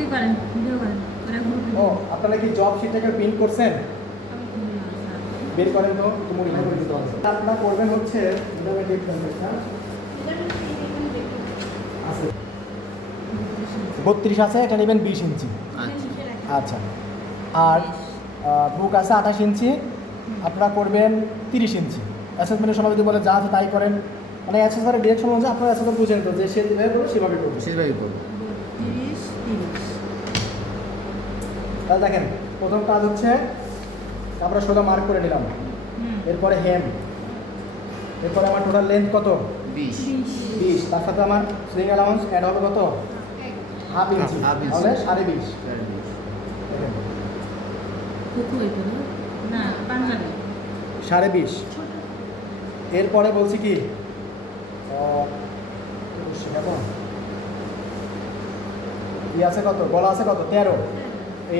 এই করেন, ভিডিও করেন। ওরা গ্রুপে ও আপনারা কি জব শিটটাকে প্রিন্ট করছেন? আমি খুলি না, স্যার। বের করেন তো একটু মডিফাই করে দিতে হবে। আপনারা করবেন হচ্ছে ইন্টারমিডিয়েট কম্পিউটার আছে 32 আছে, এটা নেবেন 20 ইঞ্চি। আচ্ছা, আর বুক আছে 28 ইঞ্চি, আপনারা করবেন 30 ইঞ্চি। অ্যাসেসমেন্টের সময় যদি বলে যা আছে তাই করেন, মানে অ্যাসেসমেন্টের ডিরেকশন অনুযায়ী আপনারা অ্যাসেসমেন্ট বুঝে নিত যে সে যেভাবে করবে সেভাবে করবে। সেভাবেই করবো। 30, 30। তাহলে দেখেন প্রথম কাজ হচ্ছে আমরা সোজা মার্ক করে নিলাম, এরপরে হেম, এরপরে আমার টোটাল লেন্থ কত 20। 20, তার সাথে আমার সুইং অ্যালাউন্স অ্যাড হবে কত হাফ ইঞ্চি, হাফ ইঞ্চি। তাহলে 20.5। দেখেন কুকু এগুলো? না, পাঞ্জাবি। 20.5। এরপরে বলছি কি কেমন ই আছে কত, গলা আছে কত 13।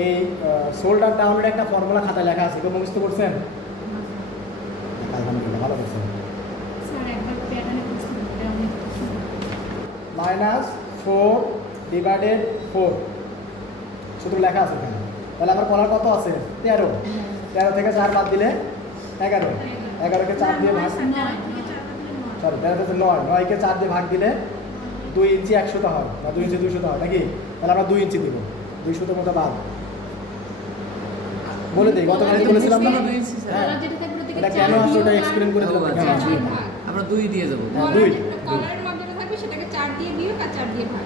এই শোল্ডার ডাউনের একটা ফর্মুলা খাতায় লেখা আছে, কেউ মুখস্থ করছেন? আলহামদুলিল্লাহ, ভালো করছেন। স্যার একবার প্যাটার্নে প্রশ্ন করতে অনেক -4 ডিভাইডেড 4 শুধু লেখা আছে এখানে। তাহলে আমার কলার কত আছে 13। 13 থেকে 4 বাদ দিলে 11। 11কে 4 দিয়ে ভাগ, সরি 13 থেকে 9, 9কে 4 দিয়ে ভাগ দিলে 2 ইঞ্চি 100 হয়, বা 2 ইঞ্চি 200 হয় নাকি? তাহলে আমরা 2 ইঞ্চি দিব, 200 মতো বাদ বলে দিই। গতকাল বলেছিলাম না, হ্যাঁ এটা কেন আসলে ওটা এক্সপ্লেন করে দিলাম। আমরা 2 দিয়ে যাবো। হ্যাঁ, 2 কলারের মাধ্যমে থাকবে সেটাকে 4 দিয়ে বিয়োগ আর 4 দিয়ে ভাগ।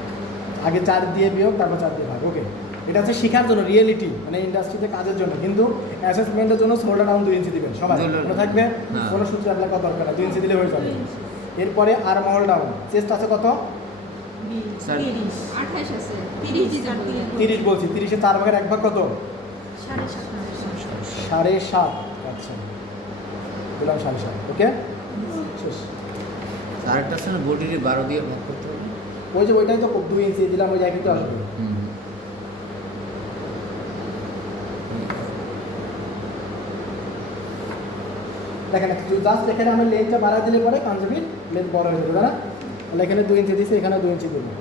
আগে 4 দিয়ে বিয়োগ, তারপর 4 দিয়ে ভাগ। ওকে, এটা হচ্ছে শেখার জন্য, রিয়েলিটি মানে ইন্ডাস্ট্রিতে কাজের জন্য। কিন্তু অ্যাসেসমেন্টের জন্য শোল্ডার ডাউন 2 ইঞ্চি দিবেন সবাই, মনে থাকবে। কোনো সূত্র অ্যাপ্লাই করার দরকার না, 2 ইঞ্চি দিলে হয়ে যাবে। এরপরে আর্ম হোল ডাউন, চেস্ট আছে কত স্যার 30, 28 আছে। 30 দিয়ে যাবো। 30 বলছি, 30-এর 4 ভাগের 1 ভাগ কত 7.5। 7.5। আচ্ছা দিলাম 7.5। ওকে শেষ। আরেকটা আছে না, বডির 12 দিয়ে ভাগ করতে হবে। ওই যে ওইটাই তো 2 ইঞ্চি দিলাম, ওই একই তো আসবে। দেখেন জাস্ট এখানে আমি লেন্থটা বাড়াই দিলে পরে পাঞ্জাবির লেন্থ বড় হয়ে যাবে না। তাহলে এখানে 2 ইঞ্চি দিয়েছি, এখানে 2 ইঞ্চি দেবো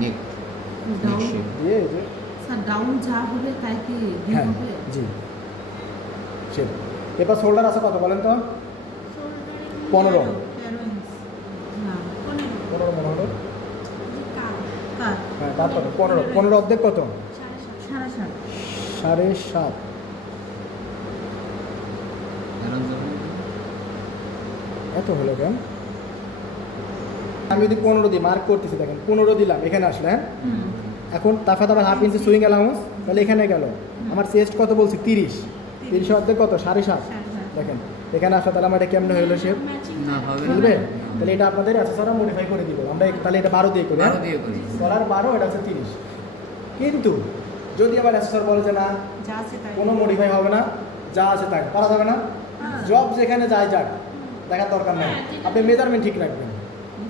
নেক ডাউন দিয়ে এই যে স্যার ডাউন যা হবে তাই কি দিয়ে হ্যাঁ হবে? জি শেপ। এবার শোল্ডার আছে কত বলেন তো 15। 13 ইঞ্চ না 15 মনে হলো, কার হ্যাঁ তার কত 15 অর্ধেক কত 7.5। 7.5। এত হলো কেন? আমি যদি 15 দিই, মার্ক করতেছি দেখেন 15 দিলাম, এখানে আসলে হ্যাঁ। এখন তার সাথে আবার হাফ ইঞ্চি সুইং অ্যালাউন্স, তাহলে এখানে গেল আমার চেস্ট কত বলছি 30 অর্ধেক কত 7.5। দেখেন এখানে আসলে তাহলে আমার এটা কেমন হলো শেপ না হবে বুঝবে? তাহলে এটা আপনাদের অ্যাসেসররা মডিফাই করে দিব আমরা, তাহলে এটা 12 দিয়ে করি। 12 দিয়ে করি। কলার 12, এটা হচ্ছে 30। কিন্তু যদি আবার অ্যাসেসর বলে যে না যা আছে তাই কোনো মডিফাই হবে না, যা আছে তাই করা যাবে না, জব যেখানে যায় যাক, দেখার দরকার নেই, আপনি মেজারমেন্ট ঠিক রাখবেন।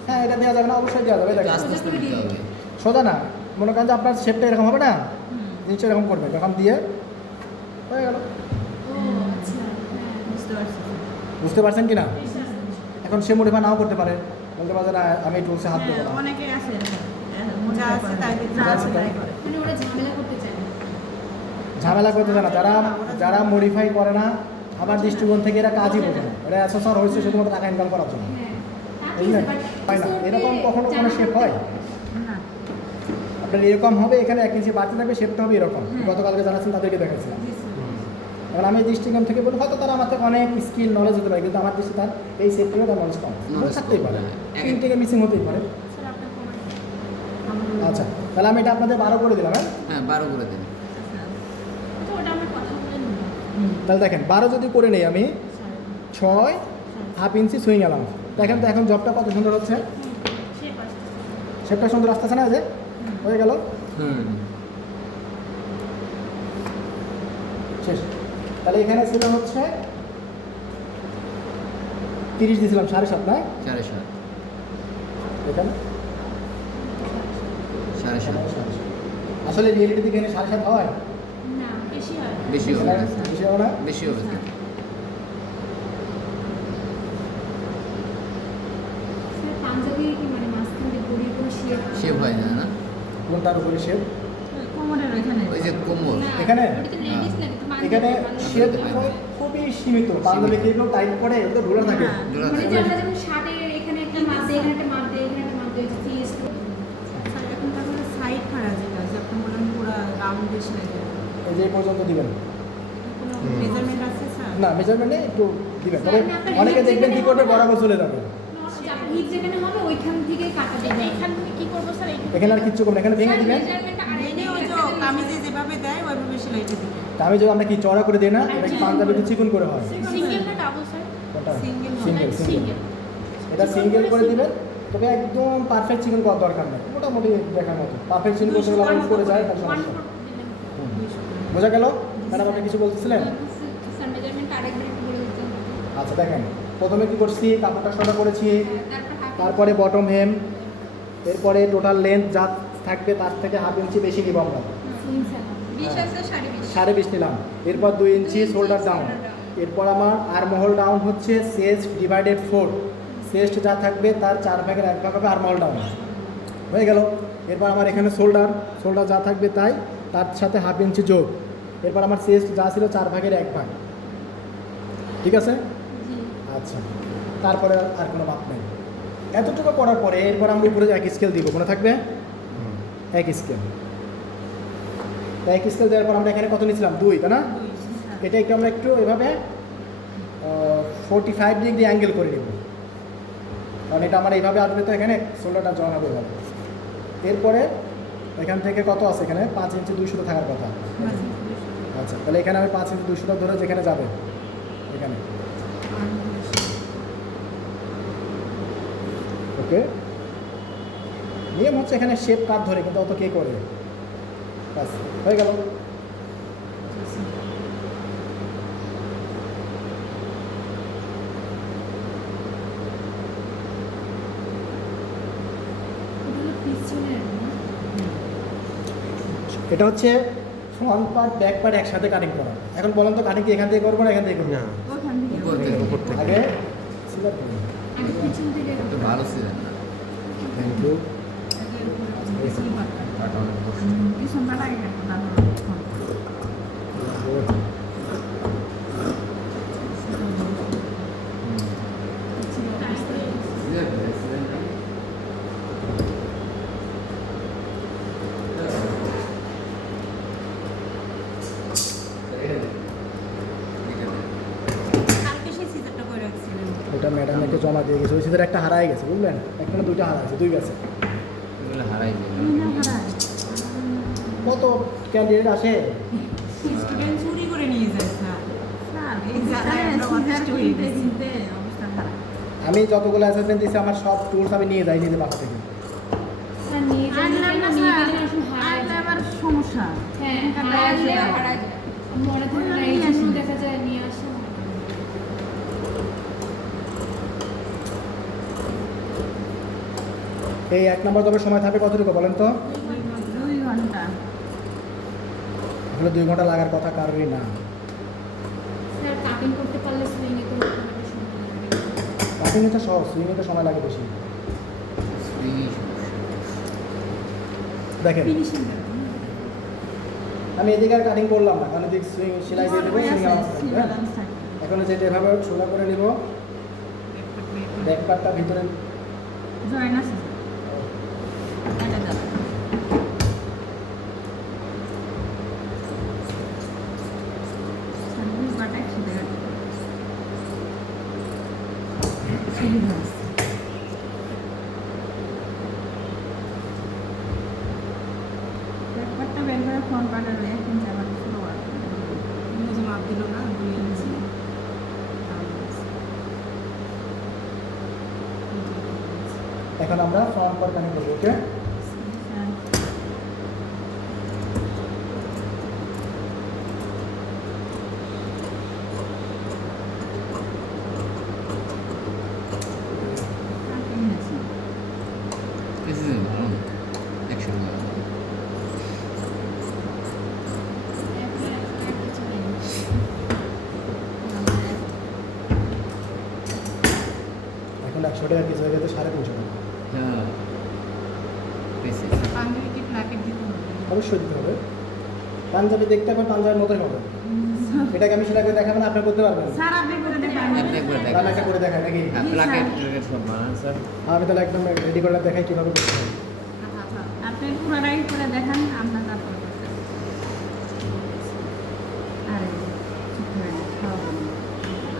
হ্যাঁ এটা দেওয়া যাবে না, অবশ্যই দেওয়া যাবে। দেখেন আস্তে আস্তে দিতে হবে। সোজা না, মনে করেন যে আপনার শেপটা এরকম হবে না, জিনিসটা এরকম করবেন, যখন দিয়ে হয়ে গেল। ও আচ্ছা হ্যাঁ বুঝতে পারছি। বুঝতে পারছেন কি না? এখন সে মডিফাই নাও করতে পারে, বলতে পারে না আমি টুলসে হাত দেবো না। অনেকে আছে যা আছে তাই করে মানে ওরা ঝামেলা করতে চায় না। ঝামেলা করতে চায় না, যারা মডিফাই করে না, আমার দৃষ্টিকোণ থেকে এরা কাজই বোঝে না, এরা অ্যাসেসর হয়েছে শুধুমাত্র টাকা ইনকাম করার জন্য, বুঝলেন? হয় না, এরকম কখনো কোনো শেপ হয় না আপনার এরকম হবে, এখানে 1 ইঞ্চি বাড়তে থাকবে, শেপটা হবে এরকম। গতকালকে জানাচ্ছেন তাদেরকে দেখাচ্ছিলাম। এবার আমি এই দৃষ্টিকোণ থেকে বলি হয়তো তারা আমার থেকে অনেক স্কিল নলেজ হতে পারে, কিন্তু আমার দৃষ্টি তার এই সেক্টরে তার নলেজ কম থাকতেই পারে, তিন থেকে মিসিং হতেই পারে। স্যার আপনার কমেন্ট আচ্ছা তাহলে আমি এটা আপনাদের 12 করে দিলাম। হ্যাঁ হ্যাঁ 12 করে দেন। তো ওটা আমরা কথা বলে নিব। তাহলে দেখেন 12 যদি করে নেই আমি 6 হাফ ইঞ্চি সুইং অ্যালাউন্স, দেখেন তো এখন জবটা কত সুন্দর হচ্ছে, শেপটা সুন্দর আসতেছে না, যে হয়ে গেল শেষ। তাহলে এখানে ছিল হচ্ছে 30 দিয়েছিলাম 7.5 না 7.5 এখানে 7.5 আসলে রিয়েলিটি দিকে এখানে 7.5 হয় না বেশি হয়। বেশি হবে বেশি হবে না। বেশি হবে। স্যার পাঞ্জাবি কি মানে মাঝখানে গড়িয়ে কোনো শেপ শেপ হয় না না কোনটার উপরে শেপ? কোমরের ওইখানে। ওই যে কোমর এখানে? ওটা তো লেডিস লাগে তো বান্ধবী- এখানে বান্ধবী শেপ লাগে। খুবই সীমিত। পাঞ্জাবি কেউ টাইট করে এটা তো ঢোলা থাকে। হ্যাঁ। জোড়া মানে থাকে। যে আমরা যেমন শার্টের এখানে একটা মাপ দেই, এখানে একটা মাপ দেই, এখানে একটা মাপ দেই, ফিস স্যার এখন তাহলে সাইড ফাড়া যেটা যে আপনি বলেন পুরো রাউন্ডে সেলাই এই যে এই পর্যন্ত দিবেন। কোনো মেজারমেন্ট আছে স্যার? না মেজারমেন্টে একটু দিবেন, তবে স্যার, আপনার অনেকে হিপ দেখবেন কি যেখানে করবে হবে- বরাবর চলে যাবে। হিপ যেখানে হবে ওইখান থেকে কাটা দেবে। এখান থেকে কি করবো স্যার? এখানে আর কিচ্ছু করবেন, এখানে ভেঙে দিবেন। ভেঙে ওই যে কামিজে যেভাবে দেয় ওইভাবে সেলাইটা দিবেন। আমি যদি আমরা কি চড়া করে দিই না, এটা কি পাঞ্জাবি একটু চিকন করে হয়। সিঙ্গেল না ডাবল স্যার? কোনটা? Single হবে। Single single. সিঙ্গেল। এটা সিঙ্গেল করে দিবেন, তবে একদম পারফেক্ট চিকন করার দরকার নেই, মোটামুটি দেখার মতো। পারফেক্ট চিকন করতে গেলে আবার করে যায়, তার সমস্যা। হুম। বোঝা গেল? ম্যাডাম আপনি কিছু বলতেছিলেন? স্যার মেজারমেন্ট আরেকবার একটু বলে দিতে হবে। আচ্ছা দেখেন, প্রথমে কি করছি, কাপড়টা সোজা করেছি, তারপর হাফ তারপরে বটম হেম, এরপরে টোটাল লেন্থ যা থাকবে তার থেকে হাফ ইঞ্চি বেশি নিব আমরা, 20 আছে 20.5 20.5 নিলাম। এরপর 2 ইঞ্চি শোল্ডার ডাউন। এরপর আমার আর্মহোল ডাউন হচ্ছে চেস্ট ডিভাইডেড 4, চেস্ট যা থাকবে তার 4 ভাগের 1 ভাগ হবে আর্মহোল ডাউন, হয়ে গেল। এরপর আমার এখানে শোল্ডার যা থাকবে তাই, তার সাথে হাফ ইঞ্চি যোগ। এরপর আমার চেস্ট যা ছিল 4 ভাগের 1 ভাগ, ঠিক আছে? আচ্ছা, তারপরে আর কোনো মাপ নেই। এতটুকু করার পরে এরপর আমরা উপরে এক স্কেল দিব, মনে থাকবে? এক স্কেল। এক স্কেল দেওয়ার পর আমরা এখানে কত নিয়েছিলাম? 2, তাই না? এটা একটু আমরা একটু এভাবে 45 ডিগ্রি অ্যাঙ্গেল করে নেব, কারণ এটা আমার এইভাবে আসবে তো এখানে শোল্ডারটা জয়েন হবে এভাবে। এরপরে এখান থেকে কত আছে? এখানে 5 ইঞ্চি 200 থাকার কথা। আচ্ছা, তাহলে এখানে আমি 5 ইঞ্চি 200 ধরে যেখানে যাবে এখানে, ওকে। নিয়ম হচ্ছে এখানে শেপ কাট ধরে, কিন্তু অত কে করে, বাস হয়ে গেল। পিছনের না এটা হচ্ছে ফ্রন্ট পার্ট ব্যাক পার্ট একসাথে কাটিং করা। এখন বলেন তো কাটিং কি এখান থেকে করবো না এখান থেকে করবো? না ওখান থেকে উপর থেকে উপর থেকে আগে সিলার করবো। আগে পিছন থেকে একটু ভালো ছিলেন না থ্যাংক ইউ। আগের উপরে স্লিপারটা কাটা অনেক কষ্ট। পিছনটা লাগে না তারপর কালকে সেই সিজারটা করে রাখছিলেন। ওটা ম্যাডামকে জমা দিয়ে গেছে, ওই সিজার একটা হারাই গেছে, বুঝলেন? একটা না দুইটা হারাইছে, 2 গেছে। এগুলো হারাই যায় কত ক্যান্ডিডেট আসে, স্টুডেন্ট চুরি করে নিয়ে যায় স্যার। স্যার এই জ্বালায় আমরা অতিষ্ঠ হয়ে গেছি। অবস্থা খারাপ। আমি যতগুলো অ্যাসাইনমেন্ট দিয়েছি আমার সব টুলস আমি নিয়ে যাই নিজে বাসা থেকে। স্যার নিয়ে আনলে যান না না নিয়ে স্যার, গেলে আসলে হারায় আনলে যায়। আবার সমস্যা। হ্যাঁ এখানকার হারালে আসে না। হারায় যায়। মনে থাকে না, ওরা এই নিয়ে জন্য আসে। দেখা যায় নিয়ে আসে না। এই 1 নম্বর তবে সময় থাকবে কতটুকু বলেন তো? 2 ঘন্টা। আসলে 2 ঘন্টা লাগার কথা কারোরই না। স্যার কাটিং করতে পারলে সুইংয়ে তো মোটামুটি সময় লাগে। কাটিং এটা সহজ, সুইং এতে সময় লাগে বেশি। দেখেন ফিনিশিং আমি এদিকে আর কাটিং করলাম না, কারণ এদিকে সুইং সেলাই দিয়ে দেবো, সুইং আমার থাকবে, হ্যাঁ? ব্যালেন্স থাকে। এখন যেটা এভাবে সোজা করে নিব, ব্যাক পার্টটা ভিতরে জয়েন আছে এটা যাবে। সার্ভিস বাটা একসাথে কাটতে হবে। সুবিধা আছে। ব্যাক পার্টটা বের করে ফ্রন্ট পার্টের 1 ইঞ্চি আবার স্লো আছে। যে মাপ দিল না 2 ইঞ্চি। এখন আমরা ফ্রন্ট পার্ট কাটিং করবো, ওকে? প্রেসিডেন্ট ভালো না একশো ভালো এখন 100 টাকা কিছু হয়ে গেছে 350 টাকা। হ্যাঁ প্রেসিডেন্ট পাঞ্জাবি কি প্লাকেট দিতে হবে? অবশ্যই দিতে হবে। পাঞ্জাবি দেখতে হবে, পাঞ্জাবির মতোই হবে। এটাকে আমি সেটা করে দেখাবেন, আপনি করতে পারবেন। স্যার আপনি করে দেখান। আপনি করে দেখেন। তাহলে একটা করে দেখাই নাকি? হ্যাঁ, প্লাকেট সব বানান স্যার। আমি তাহলে একদম রেডি করে দেখাই কীভাবে করতে হবে। আপনি পুরোটাই করে দেখান, আমরা তারপর করতেছি। আরে ঠিক হয়ে গেছে, খাওয়াবো না।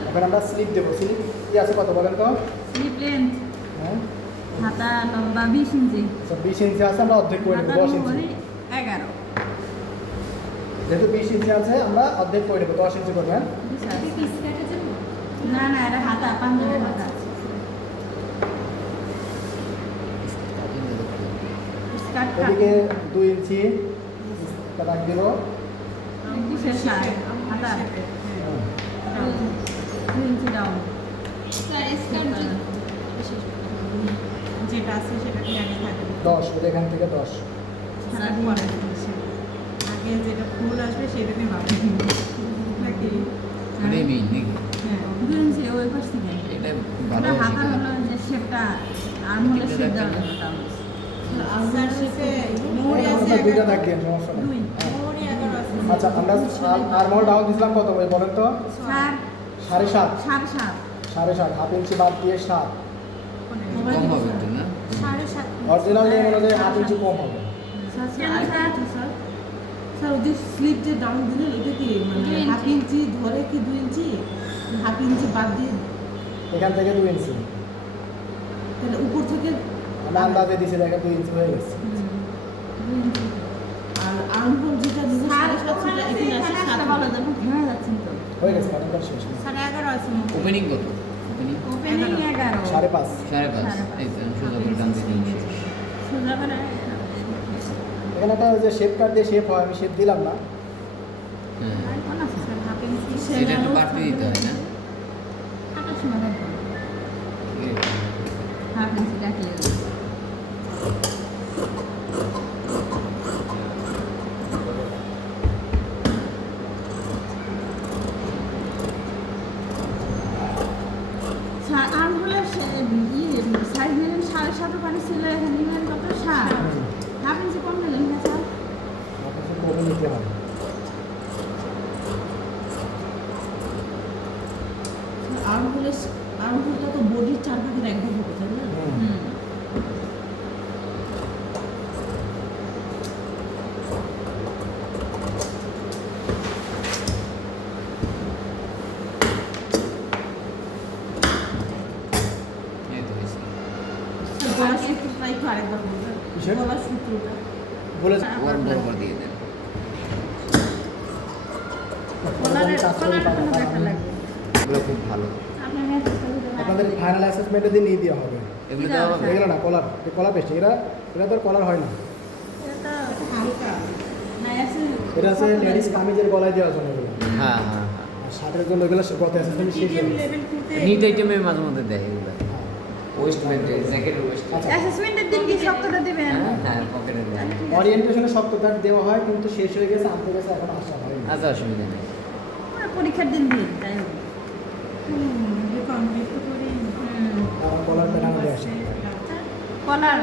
এখন আমরা স্লিপ দেবো। স্লিপ কি আছে কত বলেন তো? স্লিপ লেন্থ হ্যাঁ, হাতা লম্বা 20 ইঞ্চি, 20 ইঞ্চি আছে, আমরা অর্ধেক করে নেবো, হাতা 10 ইঞ্চি। লম্বা 11। যেহেতু 20 ইঞ্চি আছে, আমরা অর্ধেক করে নেবো, 10 ইঞ্চি করবেন। এটা কি স্কার্টের জন্য? না না, এটা হাতা, পাঞ্জাবির হাতা। স্কার্ট এদিকে 2 ইঞ্চি দাগ দিল। কিসের শার্ট? হাতা। 2 ইঞ্চি ডাউন। স্যার স্কার্ট যেটা আছে সেটা কি আগে থাকে? 10, এখান থেকে 10। আগে যেটা ফুল আসবে সেটা নিয়ে ভাবি নাকি? এটাই মেইন নাকি? হ্যাঁ, 2 ইঞ্চি ওই পাশ থেকে। এটা ভালো ওটা হাতা হলো যে শেপটা আর্মহোলের শেপ দেওয়ার জন্য ডাউন। আমরা দুইটা দাগ দিন, সমস্যা নেই। 2 হ্যাঁ। আচ্ছা, আমরা আর্মহোল ডাউন দিছিলাম কত বলেন তো? 4 7.5। 7.5 7.5 হাফ ইঞ্চি বাদ দিয়ে 7। কম হবে একটু না? 7.5 অরিজিনাল নিয়ম অনুযায়ী হাফ ইঞ্চি কম হবে। স্যার ওদের স্লিপ যে ডাউন দিলেন ওটা কি মানে 2 ইঞ্চি। হাফ ইঞ্চি ধরে কি 2 ইঞ্চি, হাফ ইঞ্চি বাদ দিয়ে এখান থেকে 2 ইঞ্চি তাহলে উপর থেকে, আমরা আন্দাজে দিছি, দেখেন 2 ইঞ্চি হয়ে গেছে। আর আর্মহোল যেটা নিল 7.5 সেটা এখানে আসে 7 ভালো যখন ভেঙে যাচ্ছেন তো। হয়ে গেছে, কারণটা শেষ। 11.5 আছে না? ওপেনিং কত? Opening opening 11। 5.5। 5.5। এই তো সোজা করে টান দিয়ে দিন শেষ। সোজা করে এখানে একটা ওই যে শেপ কাট দিয়ে শেপ হয়, আমি শেপ দিলাম না। হ্যাঁ, কোন আছে? Half inch. সেটা একটু বাড়তে দিতে হয় না? কাটার সময় দেখো। ঠিক আছে। হাফ ইঞ্চি কাটলে আর্মহোলের সাইজ নিলেন 7.5 ওখানে ছিল, এখানে নিলেন কত? 7। হাফ ইঞ্চি কম নিলেন না স্যার? আপনাকে কমে নিতে হবে। আর্মহোলটা তো বডির 4 ভাগের 1 ভাগ হবে, তাই না? হুম। এই তো হয়েছে। গলার সূত্রটা একটু আরেকবার বলবেন। কিসের? গলার সূত্রটা বলেছে ওর বরাবর দিয়ে দেন। কলারের কাজ করে কলার কোনো পাঠাবো। ব্যাপার লাগবে। এগুলো খুব ভালো। আপনার মেসেজ করে দেবেন। আপনাদের ফাইনাল অ্যাসেসমেন্টে দিয়ে নিয়ে দেওয়া হবে। এগুলো ঠিক দেওয়া আছে। হবে? এগুলো না, কলার, এই কলার পেস্ট, এরা তো কলার হয় না। এটা হালকা না আছে। এটা হচ্ছে লেডিস কামিজের গলায় দেওয়ার জন্য এগুলো। হ্যাঁ, হ্যাঁ, হ্যাঁ। আর শার্টের জন্য এগুলো গত অ্যাসেসমেন্ট শেষ হয়ে গেছে। লেভেল 2 তে নিট আইটেমে মাঝে মধ্যে দেয় এগুলো। ওয়েস্টমেন্টে, জ্যাকেটের ওয়েস্ট। আচ্ছা, অ্যাসেসমেন্টের দিন কি শক্তটা দিবেন? হ্যাঁ, পকেটে দেয়। ওরিয়েন্টেশনে সপ্তাহ দেওয়া হয়, কিন্তু শেষ হয়ে গেছে, আনতে গেছে, এখন আসা হয়নি। আচ্ছা, অসুবিধা নেই। ওরা পরীক্ষার দিন দিন তাই হোক। কমপ্লিট করি। আমার কলার প্যাটার্ন হয়ে আসে। কলার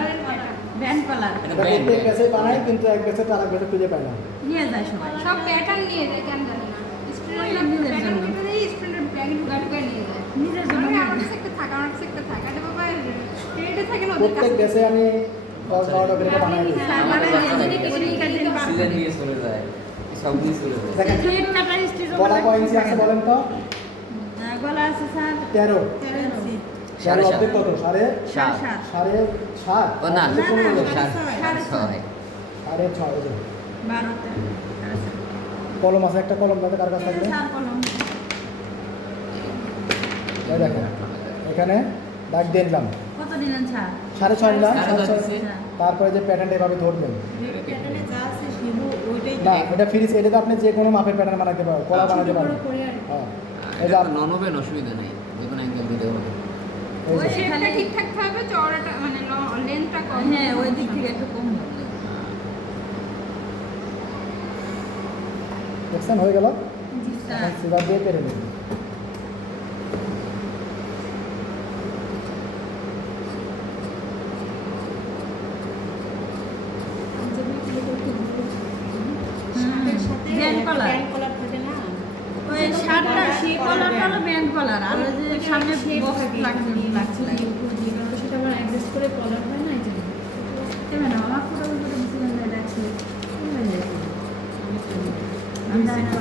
ব্যান্ড কলার এটা এটা ব্যান্ড, প্রত্যেক ব্যাচে বানায়, কিন্তু এক ব্যাচে তার এক ব্যাচে খুঁজে পায় না। নিয়ে যায় সবাই। সব প্যাটার্ন নিয়ে যায়, কেন জানি না। স্টুডেন্টরা নিজের প্যাটার্ন জন্য। কেটে দেয়, স্টুডেন্ট ব্যাগে ঢুকা নিয়ে যায়। নিজের জন্য মানে নিয়ে আমার যায়। কাছে একটা থাকে, আমার কাছে একটা থাকে। আরে বাবা, রেডে থাকে না ওদের প্রত্যেক কাছে। ব্যাচে আমি 10-12টা করে বানাই দিই। হ্যাঁ, আমাদের বানাই যদি দিই। পরীক্ষার দিন পাস সিজন দিয়ে চলে যায়। সব দিয়ে চলে যায়। দেখেন, থ্রেড কাটা হিস্ট্রি গলা কয় ইঞ্চি আছে বলেন তো? গলা আছে স্যার 13। 13 ইঞ্চি। 13 অর্ধেক কত? সাড়ে 7.5 সাড়ে 7। ও না, না, না, সাড়ে সাড়ে ছয়। 6.5। এই যে 12তে কলম আছে, একটা কলম যাতে কার কাছে থাকবে। স্যার কলম এই দেখেন, এখানে দাগ দিয়ে দিলাম, কত দিলেন স্যার? 6.5 নিলাম। 6.5 6.5 তারপরে যে প্যাটার্নটা এভাবে ধরবেন প্যাটার্নে যা আছে সেগুলো ওইটাই না, এটা ফ্রিজ, এটাতে আপনি যে কোনো মাপের প্যাটার্ন বানাতে পারবেন, কলা বানাতে পারবেন। করে আর হ্যাঁ, এই যে এটা আপ- নন ওভেন, অসুবিধা নেই। যে কোনো অ্যাঙ্গেল দিতে হবে। এই ওই যে শেপটা ঠিক থাকতে হবে, চওড়াটা মানে লেন্থটা কম। হ্যাঁ ওই দিক থেকে একটু কম হবে। দেখছেন হয়ে গেল। জি স্যার। সিজার দিয়ে পেরে নেবেন। ব্যান্ড কলার। ব্যান্ড কলার থাকে না ওই শার্টটা সেই কলারটা হলো ব্যান্ড কলার আর ওই যে সামনে বক্স লাগছে সেটা আবার অ্যাডজাস্ট করে কলার হয় না এই জন্য তেমন আমার পুরো পুরো দিছিলেন না এটা ছিল আমি জানি না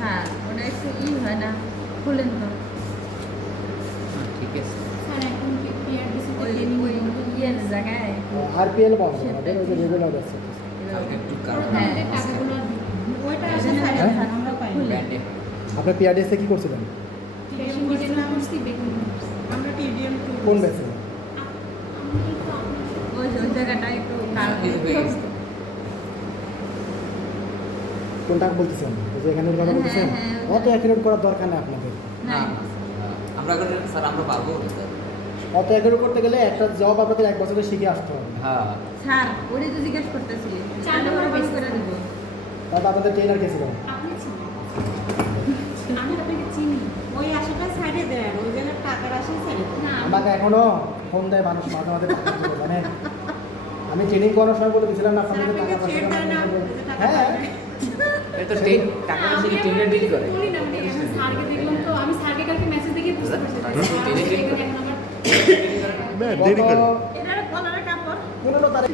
হ্যাঁ ওটা একটু হয় না খুলেন তো ঠিক আছে। স্যার এখন কি পিআরডিসি তে ওই ট্রেনিং ওই ইয়ের জায়গায় আরপিএল পাবো আমাদের ওই যে রেগুলার আছে কালকে একটু কারণ হ্যাঁ। টাকাগুলো আর দিতে ওইটা হ্যাঁ। আছে স্যার আমরা পাই ব্যান্ডে আপনি পিআরডিএসে কি করছিলেন? ফ্যাশন ডিজাইনার করছি বেগুন আমরা টিডিএম কোন ব্যাচে? আমি তো আপনার ওই ওই জায়গাটা একটু কিছু হয়ে গেছে। কোনটা বলতেছেন? ওই যে এখানে কথা বলতেছেন? হ্যাঁ, হ্যাঁ। অত অ্যাকুরেট করার দরকার নেই আপনাদের। না না আমরা এখন স্যার আমরা পারবো না স্যার। অত অ্যাকুরেট করতে গেলে একটা জব আপনাদের 1 বছরে শিখে আসতে হবে। হ্যাঁ স্যার ওটা তো জিজ্ঞেস করতেছি চার চারটা নম্বর করে বেস করে দিব তাহলে আপনাদের ট্রেনার কে ছিল? আপনি চিনি আমি আপনাকে চিনি ওই আশাটা সাইডে দেন ওই জায়গায় টাকার আশা সাইডে দেন না আমাকে এখনো ফোন দেয় মানুষ মাঝে মাঝে টাকা দিতে, জানেন? আমি ট্রেনিং করার সময় বলে দিয়েছিলাম না আপনাদের টাকা পয়সা ছেড়ে দেয় না, টাকা হ্যাঁ এটা তো টাকা পয়সা কি ট্রেনার ডিল করে? বলি না মানে এখন স্যারকে দেখলাম তো আমি স্যারকে কালকে মেসেজ দেখে বুঝতে পারছি দেরি করে এটা কলারের কাপড় 15 তারিখ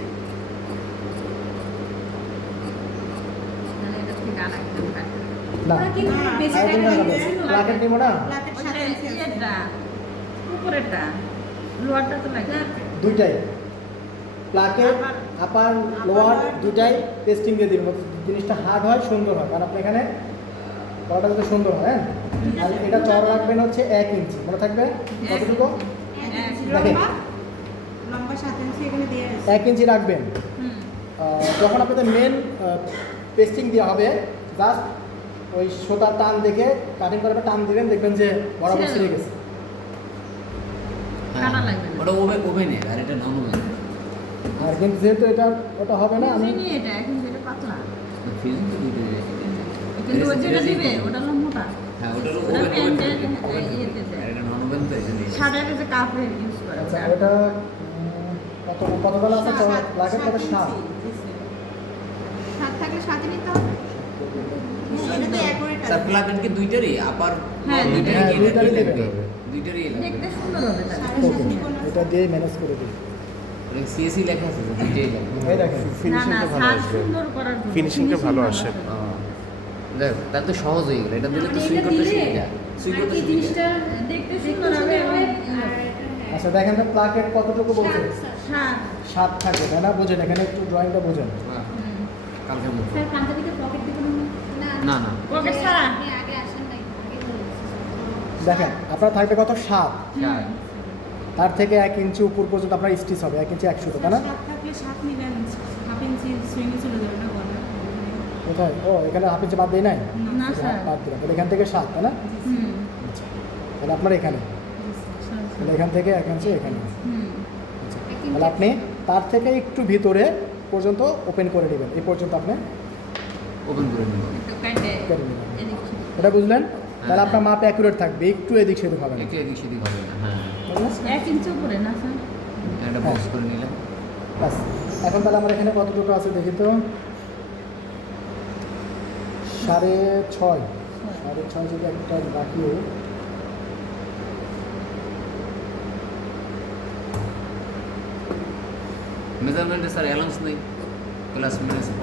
মানে এটা ঠিক আলাদা থাকে না ওরা কিন্তু বেশি আরেকদিন টাকা যাবে। দিচ্ছিল না প্লাকেট নিবো না প্লাকেট ওটা সাথে আছে ইয়েটা উপরেরটা লোয়ারটা তো লাগে দুইটাই প্লাকেট আপার লোয়ার দুইটাই টেস্টিং দিয়ে দিবেন জিনিসটা হার্ড হয় সুন্দর হয় কারণ আপনি এখানে কলাটা যাতে সুন্দর হয় হ্যাঁ আর এটা চড় রাখবেন হচ্ছে 1 ইঞ্চি মনে থাকবে কতটুকু দেখেন লম্বা 7 ইঞ্চি এখানে দিয়ে আছে 1 ইঞ্চি রাখবেন হুম যখন আপনাদের মেন পেস্টিং দেওয়া হবে জাস্ট ওই সুতার টান দেখে কাটিং করে টান দিবেন দেখবেন যে বরাবর ছিঁড়ে ছিঁড়ে গেছে হ্যাঁ, কাটা লাগবে না। ওটা ওভেনের আর এটা নন ওভেনের। আর কিন্তু যেহেতু এটা ওটা হবে না আমি চিনি এটা এখন যেটা পাতলা ফিউজ তো দুটো কিন্তু ওই যেটা দিবে ওটা হলো মোটা হ্যাঁ ওটার ওটা ওভেন প্যান্টের ওভেন ইয়েতে দেয়। আর এটা নন ওভেন তো এই জন্য শার্টের যে কাপড় ইউজ করে আচ্ছা ওটা কত বেলা আছে লাগে কত 7 সাত থাকলে সাথে নিতে হবে এটা তো অ্যাকুরেট স্যার প্লাগইন কি দুইটারই আপার হ্যাঁ, দুইটারই কি দুইটারই লাগবে দেবে। দুইটারই লাগবে দেখতে সুন্দর হবে তাহলে ওকে এটা দিয়ে ম্যানেজ করে দিই সিএসি লেখা আছে তো দুইটাই লাগবে এই দেখেন না না সাজ সুন্দর করার জন্য ফিনিশিংটা ভালো আসে। দেখ তাহলে তো সহজ হয়ে গেল এটা দিলে তো মানে সুইং এটা করতে দিলে সুবিধা সুইং আর করতে কি সুবিধা জিনিসটা দেখতে দেখতে সুন্দর হবে সুন্দর হয় এবং আর আচ্ছা দেখেন তো প্লাকেট কতটুকু বলছে সাজ 7 থাকে তাই না বুঝেন এখানে একটু ড্রয়িংটা বুঝেন হ্যাঁ, কালকে মুখ স্যার পাঞ্জাবিতে পকেট দিবেন না না না পকেট ছাড়া আপনি আগে আসেন নাই আগে বলেছি দেখেন আপনার থাকবে কত 7 চার তার থেকে 1 ইঞ্চি উপর পর্যন্ত আপনার স্টিচ হবে 1 ইঞ্চি 100 তাই না 7 থাকলে 7 নিলেন হাফ ইঞ্চি সুইংয়ে চলে যাবে না গলা কোথায় ও এখানে হাফ ইঞ্চি বাদ দেই নাই না স্যার বাদ দিলাম তাহলে এখান থেকে 7 তাই না হুম আচ্ছা তাহলে আপনার এখানে তাহলে এখান থেকে 1 ইঞ্চি এখানে হুম আচ্ছা তাহলে আপনি তার থেকে একটু ভিতরে পর্যন্ত ওপেন করে নেবেন এই পর্যন্ত আপনি ওপেন করে নিব একটু কাটে করে নেবেন এদিক এটা বুঝলেন তাহলে হ্যাঁ। আপনার মাপ অ্যাকুরেট থাকবে একটু এদিক সেদিক হবে না একটু এদিক সেদিক হবে না হ্যাঁ বুঝলেন? 1 ইঞ্চি উপরে না স্যার একটা বক্স করে নিলাম ব্যাস। এখন তাহলে আমার এখানে কতটুকু আছে দেখি তো 6.5 6.5 যদি একটা রাখি মেজারমেন্টে স্যার অ্যালাউন্স নেই ক্লাস মাইনাস